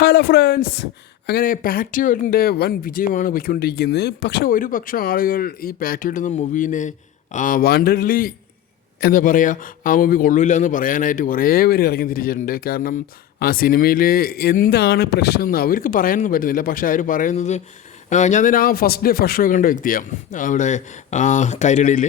Hello friends, അങ്ങനെ പാട്രിയോട്ടിൻ്റെ വൻ വിജയമാണ് പോയിക്കൊണ്ടിരിക്കുന്നത്. പക്ഷേ ഒരു പക്ഷം ആളുകൾ ഈ പാട്രിയോട്ട് എന്ന മൂവീനെ വാണ്ടർലി എന്താ പറയുക, ആ മൂവി കൊള്ളില്ല എന്ന് പറയാനായിട്ട് കുറേ പേര് ഇറങ്ങി തിരിച്ചിട്ടുണ്ട്. കാരണം ആ സിനിമയിൽ എന്താണ് പ്രശ്നം എന്ന് അവർക്ക് പറയാനൊന്നും പറ്റുന്നില്ല. പക്ഷേ അവർ പറയുന്നത്, ഞാൻ തന്നെ ആ ഫസ്റ്റ് ഷോ കണ്ട വ്യക്തിയാണ്. അവിടെ കൈരളിയിൽ,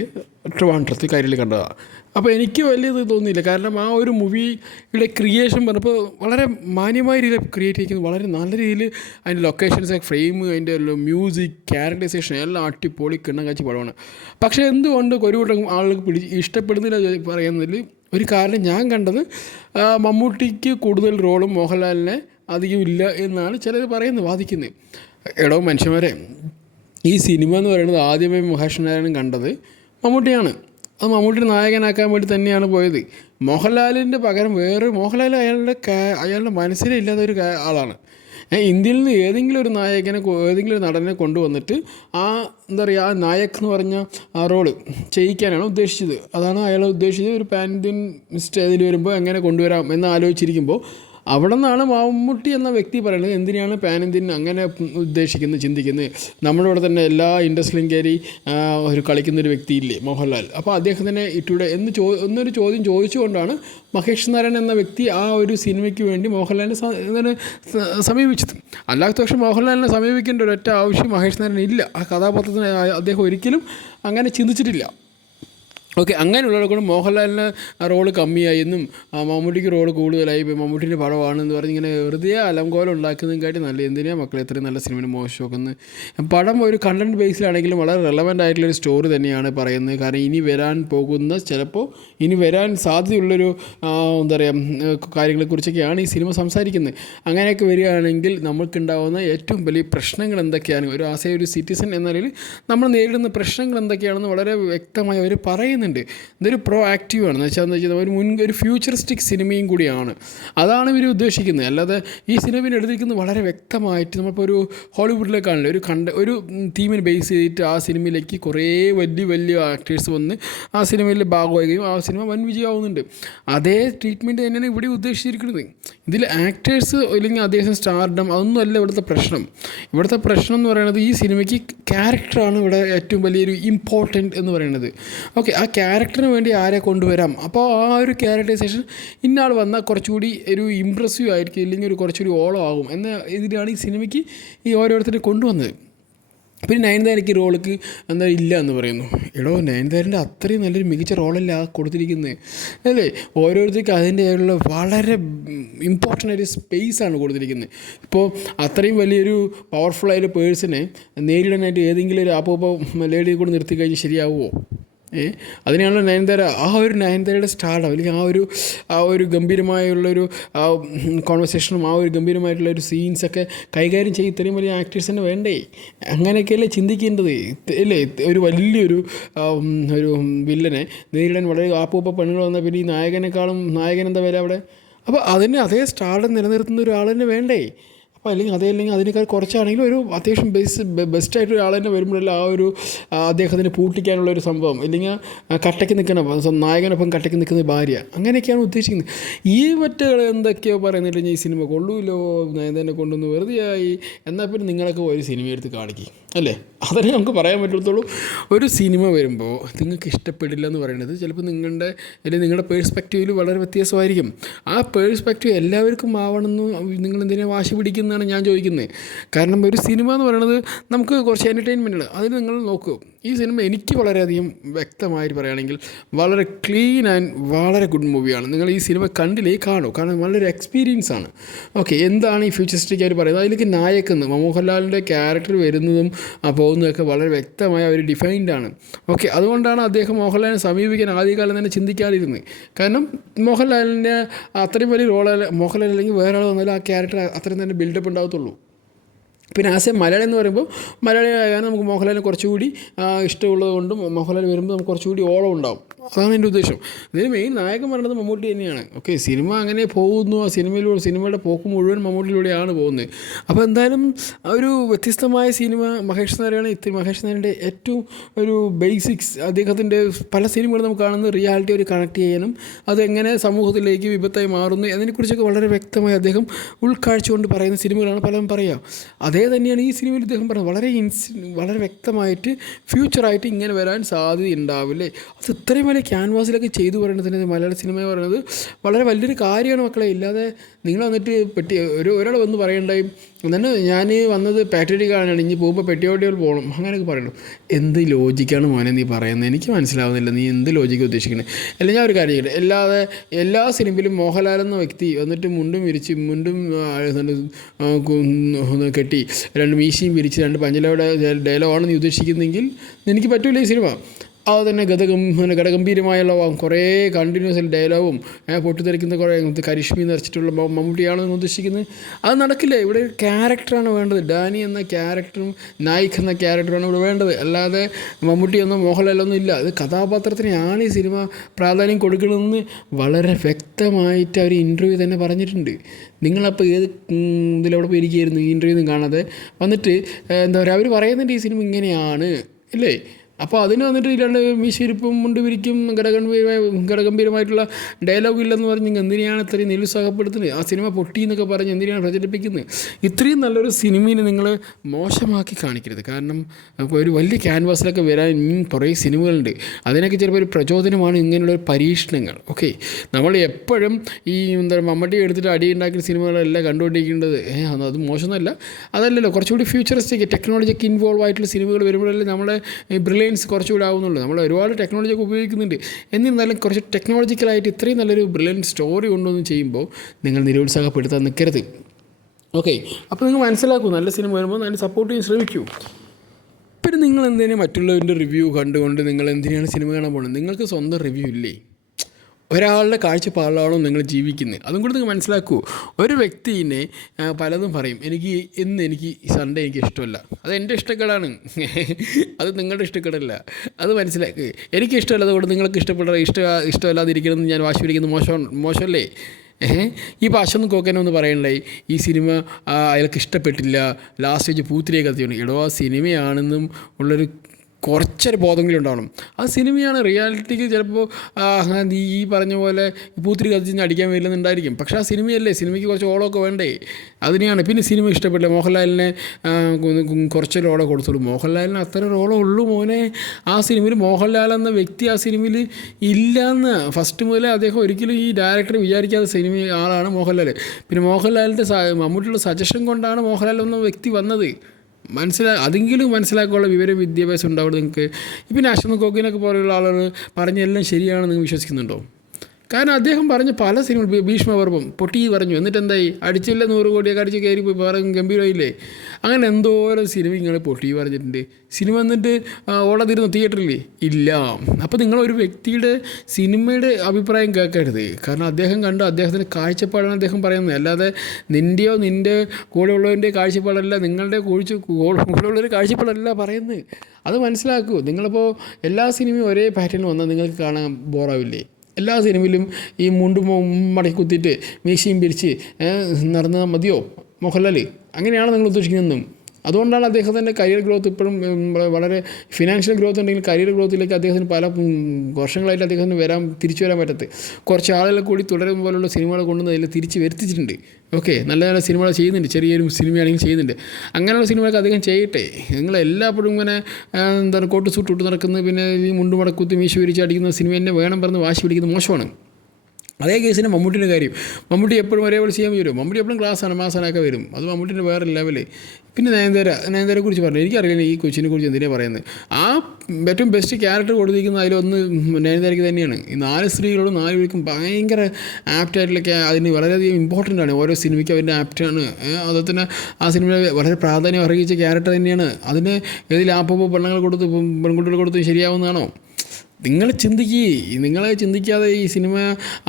ട്രിവാൻഡ്രത്ത് കൈരളി കണ്ടതാണ്. അപ്പോൾ എനിക്ക് വലിയത് തോന്നിയില്ല. കാരണം ആ ഒരു മൂവിയുടെ ക്രിയേഷൻ പറഞ്ഞപ്പോൾ വളരെ മാന്യമായ രീതിയിൽ ക്രിയേറ്റ് ചെയ്യിക്കുന്നത്, വളരെ നല്ല രീതിയിൽ അതിൻ്റെ ലൊക്കേഷൻസ്, ഫ്രെയിം, അതിൻ്റെ മ്യൂസിക്, ക്യാരക്ടറൈസേഷൻ എല്ലാം അടിപൊളി കിണ്ണം കാച്ചി പടമാണ്. പക്ഷേ എന്തുകൊണ്ട് ഒരു കൂട്ടം ആളുകൾക്ക് ഇഷ്ടപ്പെടുന്നില്ല പറയുന്നതിൽ ഒരു കാരണം ഞാൻ കണ്ടത്, മമ്മൂട്ടിക്ക് കൂടുതൽ റോളും മോഹൻലാലിനെ അധികം ഇല്ല എന്നാണ് ചിലർ പറയുന്നത്, വാദിക്കുന്നത്. എടോ മനുഷ്യന്മാരെ, ഈ സിനിമ എന്ന് പറയുന്നത് ആദ്യമായി മഹേഷ് നാരായണൻ കണ്ടത് മമ്മൂട്ടിയാണ്. അത് മമ്മൂട്ടിയുടെ നായകനാക്കാൻ വേണ്ടി തന്നെയാണ് പോയത്. മോഹൻലാലിൻ്റെ പകരം വേറെ മോഹൻലാൽ അയാളുടെ മനസ്സിലേ ഇല്ലാത്ത ഒരു ആളാണ്. ഇന്ത്യയിൽ നിന്ന് ഏതെങ്കിലും ഒരു നായകനെ, ഏതെങ്കിലും ഒരു നടനെ കൊണ്ടുവന്നിട്ട് എന്താ പറയുക, ആ നായക് എന്ന് പറഞ്ഞ ആ റോള് ചെയ്യിക്കാനാണ് ഉദ്ദേശിച്ചത്. അതാണ് അയാൾ ഉദ്ദേശിച്ചത്. ഒരു പാൻ ഇന്ത്യൻ സ്റ്റേജിൽ വരുമ്പോൾ എങ്ങനെ കൊണ്ടുവരാം എന്ന് ആലോചിച്ചിരിക്കുമ്പോൾ അവിടെ നിന്നാണ് മമ്മൂട്ടി എന്ന വ്യക്തി പറയുന്നത്, എന്തിനാണ് പാൻ ഇന്ത്യൻ അങ്ങനെ ഉദ്ദേശിക്കുന്നത്, ചിന്തിക്കുന്നത്. നമ്മുടെ ഇവിടെ തന്നെ എല്ലാ ഇൻഡസ്ട്രിയിലും കയറി ഒരു കളിക്കുന്നൊരു വ്യക്തിയില്ലേ മോഹൻലാൽ. അപ്പോൾ അദ്ദേഹത്തിനെ ഇട്ടൂടെ എന്നൊരു ചോദ്യം ചോദിച്ചുകൊണ്ടാണ് മഹേഷ് നാരായണൻ എന്ന വ്യക്തി ആ ഒരു സിനിമയ്ക്ക് വേണ്ടി മോഹൻലാലിനെ സമീപിച്ചത്. അല്ലാത്ത പക്ഷേ മോഹൻലാലിനെ സമീപിക്കേണ്ട ഒരൊറ്റ ആവശ്യം മഹേഷ് നാരായണൻ ഇല്ല. ആ കഥാപാത്രത്തിന് അദ്ദേഹം ഒരിക്കലും അങ്ങനെ ചിന്തിച്ചിട്ടില്ല. ഓക്കെ, അങ്ങനെയുള്ളവരെ കൊണ്ട് മോഹൻലാലിന് റോള് കമ്മിയായെന്നും മമ്മൂട്ടിക്ക് റോള് കൂടുതലായി, മമ്മൂട്ടിൻ്റെ പടമാണെന്ന് പറഞ്ഞ് ഇങ്ങനെ വെറുതെ അലങ്കോലം ഉണ്ടാക്കുന്നതിനെക്കാട്ടി നല്ല, എന്തിനാണ് മക്കളെ ഇത്രയും നല്ല സിനിമ മോശമാക്കുന്നത്. പടം ഒരു കണ്ടൻറ് ബേസിലാണെങ്കിലും വളരെ റെലവൻ്റ് ആയിട്ടുള്ളൊരു സ്റ്റോറി തന്നെയാണ് പറയുന്നത്. കാരണം ഇനി വരാൻ പോകുന്ന, ചിലപ്പോൾ ഇനി വരാൻ സാധ്യതയുള്ളൊരു എന്താ പറയുക കാര്യങ്ങളെക്കുറിച്ചൊക്കെയാണ് ഈ സിനിമ സംസാരിക്കുന്നത്. അങ്ങനെയൊക്കെ വരികയാണെങ്കിൽ നമുക്കുണ്ടാകുന്ന ഏറ്റവും വലിയ പ്രശ്നങ്ങൾ എന്തൊക്കെയാണ്, ഒരു സിറ്റിസൺ എന്ന നിലയിൽ നമ്മൾ നേരിടുന്ന പ്രശ്നങ്ങൾ എന്തൊക്കെയാണെന്ന് വളരെ വ്യക്തമായി അവർ പറയുന്നു. ഇതൊരു പ്രോ ആക്റ്റീവാണ് എന്ന് വെച്ചാൽ ഒരു ഫ്യൂച്ചറിസ്റ്റിക് സിനിമയും കൂടിയാണ്. അതാണ് ഇവർ ഉദ്ദേശിക്കുന്നത്. അല്ലാതെ ഈ സിനിമയിൽ എടുത്തിരിക്കുന്നത് വളരെ വ്യക്തമായിട്ട് നമ്മളിപ്പോൾ ഒരു ഹോളിവുഡിലേക്കാണല്ലോ ഒരു തീമിനെ ബേസ് ചെയ്തിട്ട് ആ സിനിമയിലേക്ക് കുറേ വലിയ ആക്ടേഴ്സ് വന്ന് ആ സിനിമയിൽ ഭാഗമാകുകയും ആ സിനിമ വൻ വിജയമാവുന്നുണ്ട്. അതേ ട്രീറ്റ്മെൻറ്റ് തന്നെയാണ് ഇവിടെ ഉദ്ദേശിച്ചിരിക്കുന്നത്. ഇതിൽ ആക്ടേഴ്സ് അല്ലെങ്കിൽ അദ്ദേഹം സ്റ്റാർഡം അതൊന്നുമല്ല ഇവിടുത്തെ പ്രശ്നം. ഇവിടുത്തെ പ്രശ്നം എന്ന് പറയുന്നത് ഈ സിനിമയ്ക്ക് ക്യാരക്ടറാണ് ഇവിടെ ഏറ്റവും വലിയൊരു ഇമ്പോർട്ടൻറ്റ് എന്ന് പറയുന്നത്. ഓക്കെ, ആ ക്യാരക്ടറിന് വേണ്ടി ആരെ കൊണ്ടുവരാം, അപ്പോൾ ആ ഒരു ക്യാരക്ടറൈസേഷൻ ഇന്നാൾ വന്നാൽ കുറച്ചുകൂടി ഒരു ഇമ്പ്രസീവ് ആയിരിക്കും, ഇല്ലെങ്കിൽ ഒരു കുറച്ചുകൂടി ഓളം ആകും എന്ന ഇതിലാണ് ഈ സിനിമയ്ക്ക് ഈ ഓരോരുത്തരെ കൊണ്ടുവന്നത്. പിന്നെ നയൻതാരയ്ക്ക് റോൾക്ക് എന്താ ഇല്ല എന്ന് പറയുന്നു. എടോ, നയൻതാരൻ്റെ അത്രയും നല്ലൊരു മികച്ച റോളല്ല കൊടുത്തിരിക്കുന്നത് അല്ലേ. ഓരോരുത്തർക്കും അതിൻ്റെതായുള്ള വളരെ ഇമ്പോർട്ടൻ്റ് ആയൊരു സ്പേസാണ് കൊടുത്തിരിക്കുന്നത്. ഇപ്പോൾ അത്രയും വലിയൊരു പവർഫുള്ളായൊരു പേഴ്സണെ നേരിടാനായിട്ട് ഏതെങ്കിലും ഒരു അപ്പോൾ ലേഡിയെ കൂടെ നിർത്തി കഴിഞ്ഞാൽ ശരിയാവുമോ? അതിനാണല്ലോ നയൻതാരയുടെ സ്റ്റാർഡം, അല്ലെങ്കിൽ ആ ഒരു ഗംഭീരമായുള്ളൊരു കോൺവെർസേഷനും ആ ഒരു ഗംഭീരമായിട്ടുള്ളൊരു സീൻസൊക്കെ കൈകാര്യം ചെയ്ത് ഇത്രയും വലിയ ആക്ടേഴ്സ് തന്നെ വേണ്ടേ? അങ്ങനെയൊക്കെയല്ലേ ചിന്തിക്കേണ്ടത് അല്ലേ. ഒരു വലിയൊരു ഒരു വില്ലനെ നേരിടാൻ വളരെ പെണ്ണുങ്ങൾ വന്നാൽ പിന്നെ ഈ നായകൻ എന്താ വില അവിടെ? അപ്പോൾ അതേ സ്റ്റാർഡം നിലനിർത്തുന്ന ഒരാൾ തന്നെ വേണ്ടേ? അപ്പോൾ അല്ലെങ്കിൽ അതിനേക്കാൾ കുറച്ചാണെങ്കിലും ഒരു അത്യാവശ്യം ബെസ്റ്റായിട്ട് ഒരാൾ തന്നെ വരുമ്പോഴല്ല ആ ഒരു അദ്ദേഹത്തിന് പൂട്ടിക്കാനുള്ളൊരു സംഭവം, ഇല്ലെങ്കിൽ കട്ടയ്ക്ക് നിൽക്കുന്ന നായകനൊപ്പം കട്ടയ്ക്ക് നിൽക്കുന്ന ഭാര്യ, അങ്ങനെയൊക്കെയാണ് ഉദ്ദേശിക്കുന്നത്. ഈ മറ്റുകൾ എന്തൊക്കെയോ പറയുന്നില്ല, ഈ സിനിമ കൊള്ളൂല്ലോ, നയൻതാരനെ കൊണ്ടുവന്ന് വെറുതെയായി, എന്നാൽ പിന്നെ നിങ്ങളൊക്കെ ഒരു സിനിമ എടുത്ത് കാണിക്കും അല്ലേ. അതന്നെ നമുക്ക് പറയാൻ പറ്റത്തുള്ളൂ. ഒരു സിനിമ വരുമ്പോൾ നിങ്ങൾക്ക് ഇഷ്ടപ്പെടില്ല എന്ന് പറയുന്നത് ചിലപ്പോൾ നിങ്ങളുടെ പേഴ്സ്പെക്റ്റീവിൽ വളരെ വ്യത്യാസമായിരിക്കും. ആ പേഴ്സ്പെക്റ്റീവ് എല്ലാവർക്കും ആവണമെന്ന് നിങ്ങളെന്തിനാ വാശി പിടിക്കുന്നതാണ് ഞാൻ ചോദിക്കുന്നത്. കാരണം ഒരു സിനിമ എന്ന് പറയുന്നത് നമുക്ക് കുറച്ച് എൻ്റർടൈൻമെൻറ്റാണ്. അതിന് നിങ്ങൾ നോക്കൂ, ഈ സിനിമ എനിക്ക് വളരെയധികം വ്യക്തമായിട്ട് പറയുകയാണെങ്കിൽ വളരെ ക്ലീൻ ആൻഡ് വളരെ ഗുഡ് മൂവിയാണ്. നിങ്ങൾ ഈ സിനിമ കാണൂ, കാരണം നല്ലൊരു എക്സ്പീരിയൻസ് ആണ്. ഓക്കെ, എന്താണ് ഈ ഫ്യൂച്ചറിസ്റ്റിക് ആയിട്ട് പറയുന്നത്, അതിലേക്ക് നായകെന്ന് മോഹൻലാലിൻ്റെ ക്യാരക്ടർ വരുന്നതും പോകുന്നതൊക്കെ വളരെ വ്യക്തമായ ഒരു ഡിഫൈൻഡാണ്. ഓക്കെ, അതുകൊണ്ടാണ് അദ്ദേഹം മോഹൻലാലിനെ സമീപിക്കാൻ ആദ്യകാലം തന്നെ ചിന്തിക്കാതിരുന്നത്. കാരണം മോഹൻലാലിൻ്റെ അത്രയും വലിയ മോഹൻലാൽ അല്ലെങ്കിൽ വേറെ ആൾ വന്നാലും ആ ക്യാരക്ടർ അത്രയും തന്നെ ബിൽഡപ്പ് ഉണ്ടാകത്തുള്ളൂ. പിന്നെ മലയാളം എന്ന് പറയുമ്പോൾ മലയാളിയാകാൻ നമുക്ക് മോഹൻലാലിനെ കുറച്ചുകൂടി ഇഷ്ടമുള്ളത് കൊണ്ടും മോഹൻലാൽ വരുമ്പോൾ നമുക്ക് കുറച്ചുകൂടി ഓളം ഉണ്ടാവും. അതാണ് എൻ്റെ ഉദ്ദേശം. ഇതിന് മെയിൻ നായകൻ പറയുന്നത് മമ്മൂട്ടി തന്നെയാണ്. ഓക്കെ, സിനിമ അങ്ങനെ പോകുന്നു, ആ സിനിമയുടെ പോക്ക് മുഴുവൻ മമ്മൂട്ടിയിലൂടെയാണ് പോകുന്നത്. അപ്പോൾ എന്തായാലും ഒരു വ്യത്യസ്തമായ സിനിമ മഹേഷ് നായരാണ്. മഹേഷ് നായരുടെ ഏറ്റവും ഒരു ബേസിക്സ്, അദ്ദേഹത്തിൻ്റെ പല സിനിമകളും നമുക്ക് കാണുന്നത് റിയാലിറ്റി ഒരു കണക്ട് ചെയ്യാനും അതെങ്ങനെ സമൂഹത്തിലേക്ക് വിപത്തായി മാറുന്നു അതിനെക്കുറിച്ചൊക്കെ വളരെ വ്യക്തമായി അദ്ദേഹം ഉൾക്കാഴ്ച കൊണ്ട് പറയുന്ന സിനിമകളാണ് പലതും പറയുക. അതേ തന്നെയാണ് ഈ സിനിമയിൽ ഇദ്ദേഹം പറയുന്നത്. വളരെ വ്യക്തമായിട്ട് ഫ്യൂച്ചറായിട്ട് ഇങ്ങനെ വരാൻ സാധ്യതയുണ്ടാവില്ലേ, അത് ഇത്രയും വലിയ ക്യാൻവാസിലൊക്കെ ചെയ്തു പറയുന്നത് തന്നെ മലയാള സിനിമ പറയുന്നത് വളരെ വലിയൊരു കാര്യമാണ് മക്കളെ. ഇല്ലാതെ നിങ്ങൾ വന്നിട്ട് ഒരാൾ വന്ന് പറയണ്ടായി തന്നെ ഞാൻ വന്നത് പാട്രിയോട്ടിക് കാണാനാണ്, ഇനി പോകുമ്പോൾ പെട്ടിയോട്ടികൾ പോകണം അങ്ങനെയൊക്കെ പറയണം. എന്ത് ലോജിക്കാണ് മോനെ നീ പറയുന്നത്? എനിക്ക് മനസ്സിലാവുന്നില്ല നീ എന്ത് ലോജിക്ക് ഉദ്ദേശിക്കുന്നത്. അല്ല, ഞാൻ ഒരു കാര്യം ചെയ്യട്ടെ, എല്ലാ സിനിമയിലും മോഹൻലാൽ എന്ന വ്യക്തി വന്നിട്ട് മുണ്ടും കെട്ടി രണ്ട് മീശയും വിരിച്ച് രണ്ട് പഞ്ചലയുടെ ഡയലോഗാണ് നീ ഉദ്ദേശിക്കുന്നതെങ്കിൽ എനിക്ക് പറ്റൂല ഈ സിനിമ. അത് തന്നെ ഗതഗംഭീരമായുള്ള കുറേ കണ്ടിന്യൂസ് ഡയലോഗും പൊട്ടിത്തെറിക്കുന്ന കുറേ കരിഷ്മി നിറച്ചിട്ടുള്ള മമ്മൂട്ടിയാണോ എന്ന് ഉദ്ദേശിക്കുന്നത്? അത് നടക്കില്ല. ഇവിടെ ഒരു ക്യാരക്ടറാണ് വേണ്ടത്. ഡാനി എന്ന ക്യാരക്ടറും നായിക് എന്ന ക്യാരക്ടറാണ് ഇവിടെ വേണ്ടത്. അല്ലാതെ മമ്മൂട്ടിയൊന്നും മോഹൻലാലൊന്നും ഇല്ല. അത് കഥാപാത്രത്തിനെയാണ് ഈ സിനിമ പ്രാധാന്യം കൊടുക്കണമെന്ന് വളരെ വ്യക്തമായിട്ട് അവർ ഇൻ്റർവ്യൂ തന്നെ പറഞ്ഞിട്ടുണ്ട്. നിങ്ങളപ്പോൾ ഏത് ഇതിലവിടെ പോയി ഇരിക്കുകയായിരുന്നു ഈ ഇൻ്റർവ്യൂ ഒന്നും കാണാതെ വന്നിട്ട് എന്താ പറയുക, അവർ പറയുന്നുണ്ട് ഈ സിനിമ ഇങ്ങനെയാണ് അല്ലേ. അപ്പോൾ അതിന് വന്നിട്ട് രണ്ട് മീശിരിപ്പും മുണ്ട് വിരിക്കും ഘടഗംഭീരമായിട്ടുള്ള ഡയലോഗ് ഇല്ലെന്ന് പറഞ്ഞ് എന്തിനാണ് ഇത്രയും നിരുത്സാഹപ്പെടുത്തുന്നത്? ആ സിനിമ പൊട്ടി എന്നൊക്കെ പറഞ്ഞ് എന്തിനാണ് പ്രചരിപ്പിക്കുന്നത്? ഇത്രയും നല്ലൊരു സിനിമയെ നിങ്ങൾ മോശമാക്കി കാണിക്കരുത്. കാരണം ഇപ്പോൾ ഒരു വലിയ ക്യാൻവാസിലൊക്കെ വരാൻ ഇനിയും കുറേ സിനിമകളുണ്ട്. അതിനൊക്കെ ചിലപ്പോൾ ഒരു പ്രചോദനമാണ് ഇങ്ങനെയുള്ള പരീക്ഷണങ്ങൾ. ഓക്കെ, നമ്മൾ എപ്പോഴും ഈ മമ്മട്ടി എടുത്തിട്ട് അടിയുണ്ടാക്കുന്ന സിനിമകളെല്ലാം കണ്ടുകൊണ്ടിരിക്കേണ്ടത് അത് മോശമൊന്നുമല്ല. അതല്ലല്ലോ, കുറച്ചുകൂടി ഫ്യൂച്ചറിസ്റ്റിക് ടെക്നോളജിയൊക്കെ ഇൻവോൾവ് ആയിട്ടുള്ള സിനിമകൾ വരുമ്പോഴല്ലേ നമ്മളെ ബ്രില്യൻസ് കുറച്ചുകൂടി ആവുന്നുള്ളൂ. നമ്മൾ ഒരുപാട് ടെക്നോളജിയൊക്കെ ഉപയോഗിക്കുന്നുണ്ട്. എന്നിരുന്നാലും കുറച്ച് ടെക്നോളജിക്കലായിട്ട് ഇത്രയും നല്ലൊരു ബ്രില്യൻറ്റ് സ്റ്റോറി കൊണ്ടുവന്ന് ചെയ്യുമ്പോൾ നിങ്ങൾ നിരുത്സാഹപ്പെടുത്താൻ നിൽക്കരുത്. ഓക്കെ, അപ്പോൾ നിങ്ങൾ മനസ്സിലാക്കൂ, നല്ല സിനിമ വരുമ്പോൾ നല്ല സപ്പോർട്ട് ചെയ്യാൻ ശ്രമിക്കൂ. പിന്നെ നിങ്ങൾ എന്തിനാണ് മറ്റുള്ളവരുടെ റിവ്യൂ കണ്ടുകൊണ്ട് നിങ്ങൾ എന്തിനാണ് സിനിമ കാണാൻ പോകുന്നത്? നിങ്ങൾക്ക് സ്വന്തം റിവ്യൂ ഇല്ലേ? ഒരാളുടെ കാഴ്ചപ്പാടിലാണോ നിങ്ങൾ ജീവിക്കുന്നത്? അതും കൂടി നിങ്ങൾ മനസ്സിലാക്കൂ. ഒരു വ്യക്തിനെ പലതും പറയും, എനിക്ക് സൺഡേ എനിക്ക് ഇഷ്ടമല്ല, അത് എൻ്റെ ഇഷ്ടക്കേടാണ്, അത് നിങ്ങളുടെ ഇഷ്ടക്കേടല്ല. അത് മനസ്സിലാക്കുക. എനിക്ക് ഇഷ്ടമല്ല, അതുകൊണ്ട് നിങ്ങൾക്ക് ഇഷ്ടമല്ലാതിരിക്കണമെന്ന് ഞാൻ വാശി പിടിക്കുന്നത് മോശമല്ലേ? ഇപ്പോൾ അശ്വന്ത് കോക്കനൊന്ന് പറയണ്ടായി ഈ സിനിമ അയാൾക്ക് ഇഷ്ടപ്പെട്ടില്ല, ലാസ്റ്റ് വെച്ച് പൂത്തിരിയെ കത്തിയാണ്. എടോ, ആ സിനിമയാണെന്നും ഉള്ളൊരു കുറച്ചൊരു ബോധമെങ്കിലും ഉണ്ടാവണം. ആ സിനിമയാണ്. റിയാലിറ്റിക്ക് ചിലപ്പോൾ ഈ പറഞ്ഞ പോലെ പൂത്തിരി കത്തിച്ച് അടിക്കാൻ വരില്ലെന്നുണ്ടായിരിക്കും. പക്ഷേ ആ സിനിമയല്ലേ, സിനിമയ്ക്ക് കുറച്ച് ഓളമൊക്കെ വേണ്ടേ? അതിനെയാണ്. പിന്നെ സിനിമ ഇഷ്ടപ്പെട്ടില്ല, മോഹൻലാലിനെ കുറച്ചൊരു ഓളം കൊടുത്തുള്ളൂ. മോഹൻലാലിന് അത്ര ഓളം ഉള്ളൂ മോനെ. ആ സിനിമയിൽ മോഹൻലാൽ എന്ന വ്യക്തി ആ സിനിമയിൽ ഇല്ലയെന്ന് ഫസ്റ്റ് മുതലേ അദ്ദേഹം ഒരിക്കലും ഈ ഡയറക്ടർ വിചാരിക്കാത്ത ആളാണ് മോഹൻലാൽ. പിന്നെ മോഹൻലാലിൻ്റെ മമ്മൂട്ടിയുള്ള സജഷൻ കൊണ്ടാണ് മോഹൻലാൽ എന്ന വ്യക്തി വന്നത്. അതെങ്കിലും മനസ്സിലാക്കാനുള്ള വിദ്യാഭ്യാസം ഉണ്ടാവും നിങ്ങൾക്ക്. പിന്നെ അശ്വന്ത് കോക്കിനൊക്കെ പോലെയുള്ള ആളുകൾ പറഞ്ഞെല്ലാം ശരിയാണെന്ന് നിങ്ങൾ വിശ്വസിക്കുന്നുണ്ടോ? കാരണം അദ്ദേഹം പറഞ്ഞ പല സിനിമ, ഭീഷ്മപർവം പൊട്ടി പറഞ്ഞു, എന്നിട്ട് എന്തായി? അടിച്ചില്ല 100 കോടിയൊക്കെ അടിച്ച് കയറി പോയി പറയും ഗംഭീരമായില്ലേ? അങ്ങനെ എന്തോരം സിനിമ ഇങ്ങനെ പൊട്ടി പറഞ്ഞിട്ടുണ്ട്. സിനിമ എന്നിട്ട് ഓടാതിരുന്നു തിയേറ്ററിൽ ഇല്ല. അപ്പോൾ നിങ്ങളൊരു വ്യക്തിയുടെ സിനിമയുടെ അഭിപ്രായം കേൾക്കരുത്. കാരണം അദ്ദേഹം കണ്ട് അദ്ദേഹത്തിൻ്റെ കാഴ്ചപ്പാടാണ് അദ്ദേഹം പറയുന്നത്. അല്ലാതെ നിൻ്റെ കൂടെയുള്ളവൻ്റെ കാഴ്ചപ്പാടല്ല, നിങ്ങളുടെ കൂടെയുള്ളൊരു കാഴ്ചപ്പാടല്ല പറയുന്നത്. അത് മനസ്സിലാക്കൂ. നിങ്ങളിപ്പോൾ എല്ലാ സിനിമയും ഒരേ പാറ്റേണിൽ വന്നാൽ നിങ്ങൾക്ക് കാണാൻ ബോറാവില്ലേ? എല്ലാ സിനിമയിലും ഈ മുണ്ടും മടക്കി കുത്തിയിട്ട് മീശയും പിരിച്ച് നടന്നാൽ മതിയോ മോഹൻലാൽ? അങ്ങനെയാണ് നിങ്ങൾ ഉദ്ദേശിക്കുന്നതെന്നും. അതുകൊണ്ടാണ് അദ്ദേഹത്തിൻ്റെ കരിയർ ഗ്രോത്ത് ഇപ്പോഴും വളരെ ഫിനാൻഷ്യൽ ഗ്രോത്ത് ഉണ്ടെങ്കിൽ കരിയർ ഗ്രോത്തിലേക്ക് അദ്ദേഹത്തിന് പല വർഷങ്ങളായിട്ട് അദ്ദേഹത്തിന് തിരിച്ചു വരാൻ പറ്റത്ത്. കുറച്ച് ആളുകൾ കൂടി തുടരും പോലുള്ള സിനിമകൾ കൊണ്ടുവന്ന് അതിൽ തിരിച്ച് വരുത്തിച്ചിട്ടുണ്ട്. ഓക്കെ, നല്ല നല്ല സിനിമകൾ ചെയ്യുന്നുണ്ട്, ചെറിയൊരു സിനിമയാണെങ്കിൽ ചെയ്യുന്നുണ്ട്. അങ്ങനെയുള്ള സിനിമകളൊക്കെ അദ്ദേഹം ചെയ്യട്ടെ. നിങ്ങളെല്ലാപ്പോഴും ഇങ്ങനെ കോട്ട് സൂട്ട് ഇട്ട് നടക്കുന്നത്, പിന്നെ ഈ മുണ്ട് മടക്കുത്തി മീശ വിരിച്ച് അടിക്കുന്ന സിനിമ തന്നെ വേണം പറഞ്ഞ് വാശി പിടിക്കുന്നത് മോശമാണ്. അതേ കേസിന് മമ്മൂട്ടിൻ്റെ കാര്യം, മമ്മൂട്ടി എപ്പോഴും ഒരേപോലെ ചെയ്യാൻ വരും. മമ്മൂട്ടി എപ്പോഴും ക്ലാസ്സാണ്, മാസാനൊക്കെ വരും. അത് മമ്മൂട്ടിൻ്റെ വേറെ ലെവല്. പിന്നെ നയൻതാരയെ കുറിച്ച് പറഞ്ഞു, എനിക്കറിയില്ല ഈ കൊച്ചിനെ കുറിച്ച് എന്തിനാണ് പറയുന്നത്. ആ ഏറ്റവും ബെസ്റ്റ് ക്യാരക്ടർ കൊടുത്തിരിക്കുന്ന അതിലൊന്ന് നയൻതാരയ്ക്ക് തന്നെയാണ്. ഈ 4 സ്ത്രീകളോടും 4 പേർക്കും ഭയങ്കര ആപ്റ്റായിട്ടുള്ള, അതിന് വളരെയധികം ഇമ്പോർട്ടൻ്റ് ആണ്. ഓരോ സിനിമയ്ക്ക് അവരുടെ ആപ്റ്റാണ്. അതുപോലെ തന്നെ ആ സിനിമയിൽ വളരെ പ്രാധാന്യം അർഹിച്ച ക്യാരക്ടർ തന്നെയാണ്. അതിന് ഏതിൽ ആപ്പോ പെൺകുട്ടികൾ കൊടുത്ത് ശരിയാവുന്നതാണോ? നിങ്ങളെ ചിന്തിക്കാതെ ഈ സിനിമ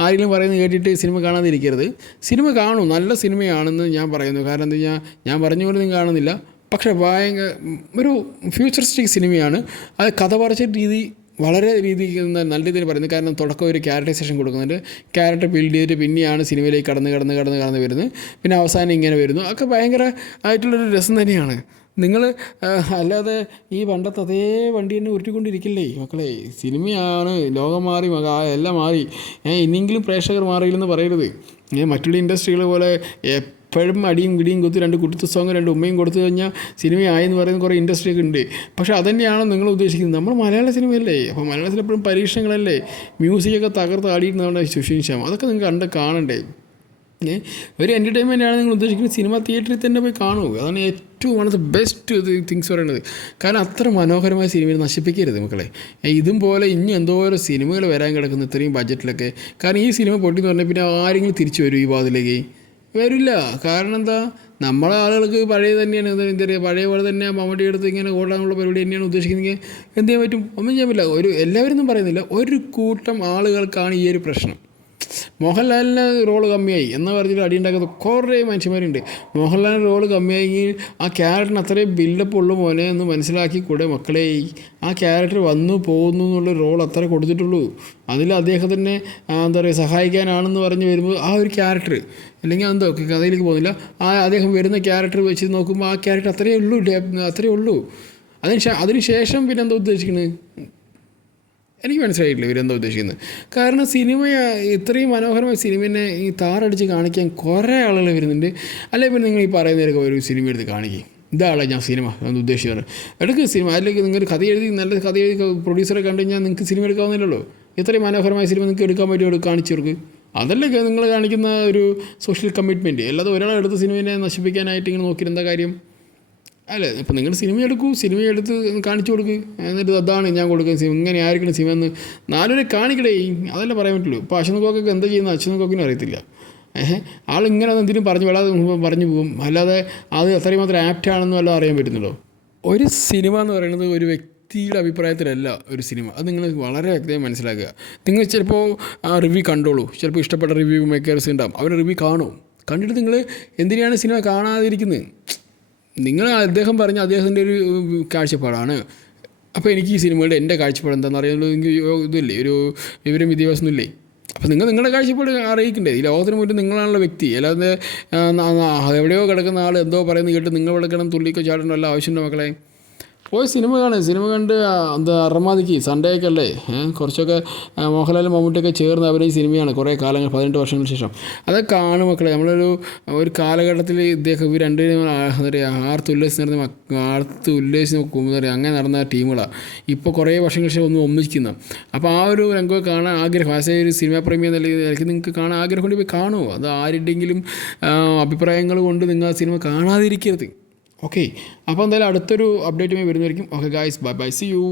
ആരെങ്കിലും പറയുന്നത് കേട്ടിട്ട് സിനിമ കാണാതിരിക്കരുത്. സിനിമ കാണൂ, നല്ല സിനിമയാണെന്ന് ഞാൻ പറയുന്നു. കാരണം എന്താ വെച്ചാൽ ഞാൻ പറഞ്ഞ പോലെ നിങ്ങൾ കാണുന്നില്ല, പക്ഷേ ഭയങ്കര ഒരു ഫ്യൂച്ചറിസ്റ്റിക് സിനിമയാണ്. അത് കഥ പറച്ച രീതി വളരെ രീതിക്ക് നല്ല രീതിയിൽ പറയുന്നത്. കാരണം തുടക്കം ഒരു ക്യാരക്ടറൈസേഷൻ കൊടുക്കുന്നുണ്ട്, ക്യാരക്ടർ ബിൽഡ് ചെയ്തിട്ട് പിന്നെയാണ് സിനിമയിലേക്ക് കടന്ന് വരുന്നത്, പിന്നെ അവസാനം ഇങ്ങനെ വരുന്നു. ഒക്കെ ഭയങ്കര ആയിട്ടുള്ളൊരു രസം തന്നെയാണ്. നിങ്ങൾ അല്ലാതെ ഈ പണ്ടത്തെ അതേ വണ്ടി തന്നെ ഉരുട്ടിക്കൊണ്ടിരിക്കില്ലേ മക്കളെ. സിനിമയാണ്, ലോകം മാറി, എല്ലാം മാറി. ഇനിയെങ്കിലും പ്രേക്ഷകർ മാറിയില്ലെന്ന് പറയരുത്. മറ്റുള്ള ഇൻഡസ്ട്രികൾ പോലെ എപ്പോഴും അടിയും കിടിയും കുത്തി 2 കുട്ടിത്ത സോങ് 2 ഉമ്മയും കൊടുത്തു കഴിഞ്ഞാൽ സിനിമയായെന്ന് പറയുന്ന കുറേ ഇൻഡസ്ട്രിയൊക്കെ ഉണ്ട്. പക്ഷേ അതന്നെയാണോ നിങ്ങൾ ഉദ്ദേശിക്കുന്നത്? നമ്മൾ മലയാള സിനിമയല്ലേ, അപ്പോൾ മലയാളത്തിൽ എപ്പോഴും പരീക്ഷണങ്ങളല്ലേ, മ്യൂസിക്കൊക്കെ തകർത്ത് ആടിയിരുന്നതാണ് സുഷിൻ. അതൊക്കെ നിങ്ങൾക്ക് കാണണ്ടേ. ഒരു എൻ്റർടൈൻമെൻറ്റാണ് നിങ്ങൾ ഉദ്ദേശിക്കുന്നത്, സിനിമ തിയേറ്ററിൽ തന്നെ പോയി കാണൂ. അതാണ് ഏറ്റവും one of the best things പറയുന്നത്. കാരണം അത്ര മനോഹരമായ സിനിമയെ നശിപ്പിക്കരുത് മക്കളെ. ഇതും പോലെ ഇനി എന്തോരം സിനിമകൾ വരാൻ കിടക്കുന്നു ഇത്രയും ബഡ്ജറ്റിലൊക്കെ. കാരണം ഈ സിനിമ പൊട്ടിയെന്ന് പറഞ്ഞാൽ പിന്നെ ആരെങ്കിലും തിരിച്ചു വരും ഈ വാതിലേക്ക്? വരില്ല. കാരണം എന്താ, നമ്മളെ ആളുകൾക്ക് പഴയ തന്നെയാണ്, എന്താ പറയുക, പഴയ പോലെ തന്നെ മമ്മൂട്ടി എടുത്ത് ഇങ്ങനെ ഓടാനുള്ള പരിപാടി തന്നെയാണ് ഉദ്ദേശിക്കുന്നത്. എന്ത് ചെയ്യാൻ പറ്റും? ഒന്നും ചെയ്യാൻ പറ്റില്ല. എല്ലാവരും പറയുന്നില്ല, ഒരു കൂട്ടം ആളുകൾക്കാണ് ഈ ഒരു പ്രശ്നം. മോഹൻലാലിന് റോള് കമ്മിയായി എന്ന് പറഞ്ഞിട്ട് അടിയുണ്ടാക്കുന്ന കുറേ മനുഷ്യന്മാരുണ്ട്. മോഹൻലാലിന് റോള് കമ്മിയായെങ്കിൽ ആ ക്യാരക്ടറിന് അത്രയും ബിൽഡപ്പ് ഉള്ളു മോനെ എന്ന് മനസ്സിലാക്കി കൂടെ മക്കളെ. ആ ക്യാരക്ടർ വന്നു പോകുന്നു എന്നുള്ള റോൾ അത്ര കൊടുത്തിട്ടുള്ളൂ. അതിൽ അദ്ദേഹത്തിനെ എന്താ പറയുക സഹായിക്കാനാണെന്ന് പറഞ്ഞ് വരുമ്പോൾ ആ ഒരു ക്യാരക്ടർ, അല്ലെങ്കിൽ എന്തോ കഥയിലേക്ക് പോകുന്നില്ല, അദ്ദേഹം വരുന്ന ക്യാരക്ടർ വെച്ച് നോക്കുമ്പോൾ ആ ക്യാരക്ടർ അത്രയേ ഉള്ളൂ. അതിന് ശേഷം പിന്നെ എന്താ ഉദ്ദേശിക്കുന്നത്? എനിക്ക് മനസ്സിലായിട്ടില്ല ഇവരെന്താ ഉദ്ദേശിക്കുന്നത്. കാരണം സിനിമ ഇത്രയും മനോഹരമായ സിനിമയെ ഈ താറടിച്ച് കാണിക്കാൻ കുറേ ആളുകൾ വരുന്നുണ്ട്. അല്ലെങ്കിൽ പിന്നെ നിങ്ങൾ ഈ പറയുന്നവരൊക്കെ ഒരു സിനിമ എടുത്ത് കാണിക്കും, ഇതാളെ ഞാൻ സിനിമ എന്ന് ഉദ്ദേശിച്ചത് എടുക്കുക സിനിമ. അല്ലെങ്കിൽ നിങ്ങൾ കഥ എഴുതി നല്ല കഥ എഴുതി പ്രൊഡ്യൂസറെ കണ്ടു കഴിഞ്ഞാൽ നിങ്ങൾക്ക് സിനിമ എടുക്കാവുന്നില്ലല്ലോ. ഇത്രയും മനോഹരമായ സിനിമ നിങ്ങൾക്ക് എടുക്കാൻ പറ്റുമോ? കാണിച്ചവർക്ക് അതല്ലേ നിങ്ങൾ കാണിക്കുന്ന ഒരു സോഷ്യൽ കമ്മിറ്റ്മെൻറ്റ്. അല്ലാതെ ഒരാളെ എടുത്ത സിനിമയെ നശിപ്പിക്കാനായിട്ട് ഇങ്ങനെ നോക്കിയിട്ട് എന്താ കാര്യം? അല്ലേ, ഇപ്പോൾ നിങ്ങൾ സിനിമ എടുത്ത് കാണിച്ചു കൊടുക്കുക. എന്നിട്ട് അതാണ് ഞാൻ കൊടുക്കുന്ന സിനിമ, ഇങ്ങനെ ആയിരിക്കണം സിനിമ എന്ന് 4 പേരെ കാണിക്കടേ. അതല്ലേ പറയാൻ പറ്റുള്ളൂ. ഇപ്പോൾ അശ്വന്ത് എന്താ ചെയ്യുന്നത് അശ്വന്ത് കോക്കിനും അറിയത്തില്ല. ആളിങ്ങനെ എന്തിനും പറഞ്ഞു പോകും. അല്ലാതെ അത് അത്രയും മാത്രം ആപ്റ്റാണെന്നും എല്ലാം അറിയാൻ പറ്റുന്നുള്ളൂ. ഒരു സിനിമ എന്ന് പറയുന്നത് ഒരു വ്യക്തിയുടെ അഭിപ്രായത്തിലല്ല ഒരു സിനിമ. അത് നിങ്ങൾ വളരെ വ്യക്തമായി മനസ്സിലാക്കുക. നിങ്ങൾ ചിലപ്പോൾ റിവ്യൂ കണ്ടോളൂ. ചിലപ്പോൾ ഇഷ്ടപ്പെട്ട റിവ്യൂ മേക്കേഴ്സ് ഉണ്ടാകും, അവർ റിവ്യൂ കാണും. കണ്ടിട്ട് നിങ്ങൾ എന്തിനാണ് സിനിമ കാണാതിരിക്കുന്നത്? നിങ്ങൾ അദ്ദേഹം പറഞ്ഞ അദ്ദേഹത്തിൻ്റെ ഒരു കാഴ്ചപ്പാടാണ്. അപ്പോൾ എനിക്ക് ഈ സിനിമയുടെ എൻ്റെ കാഴ്ചപ്പാട് എന്താണെന്ന് അറിയാനുള്ള ഇതില്ലേ, ഒരു വിവരം വിദ്യാഭ്യാസമൊന്നുമില്ലേ? അപ്പോൾ നിങ്ങളുടെ കാഴ്ചപ്പാട് അറിയിക്കണ്ടേ? ഈ ലോകത്തിന് മുന്നിൽ നിങ്ങളാണുള്ള വ്യക്തി. അല്ലാതെ എവിടെയോ കിടക്കുന്ന ആൾ എന്തോ പറയുന്നത് കേട്ട് നിങ്ങൾ വിളക്കണം തുള്ളിക്കോ ചാടേണ്ട വല്ല ആവശ്യമുണ്ടോ മക്കളെ? പോയി സിനിമ കണ്ട് എന്താ അറമാദിക്ക് സൺഡേ ഒക്കെ അല്ലേ കുറച്ചൊക്കെ മോഹൻലാലും മമ്മൂട്ടിയൊക്കെ ചേർന്ന് അവരെ ഈ സിനിമയാണ് കുറേ കാലങ്ങൾ 18 വർഷങ്ങൾക്ക് ശേഷം. അതൊക്കെ കാണും മക്കളെ. ഒരു കാലഘട്ടത്തിൽ ഇദ്ദേഹം ഇവർ രണ്ടുപേരും എന്താ പറയുക ആർത്ത് ഉല്ലേസിന് അങ്ങനെ നടന്ന ടീമുകളാണ്. ഇപ്പോൾ കുറേ വർഷങ്ങൾക്ക് ശേഷം ഒന്നിക്കുന്നത്. അപ്പോൾ ആ ഒരു രംഗമൊക്കെ കാണാൻ ആഗ്രഹം, ആശയ ഒരു സിനിമാ പ്രേമി എന്ന നിലയ്ക്ക് നിങ്ങൾക്ക് കാണാൻ ആഗ്രഹം കൊണ്ട് പോയി കാണുമോ? അത് ആരുടെയെങ്കിലും അഭിപ്രായങ്ങൾ കൊണ്ട് നിങ്ങൾ ആ സിനിമ കാണാതിരിക്കരുത്. ഓക്കെ, അപ്പോൾ എന്തായാലും അടുത്തൊരു അപ്ഡേറ്റുമായി വരുന്നതായിരിക്കും. Okay guys, bye bye, see U.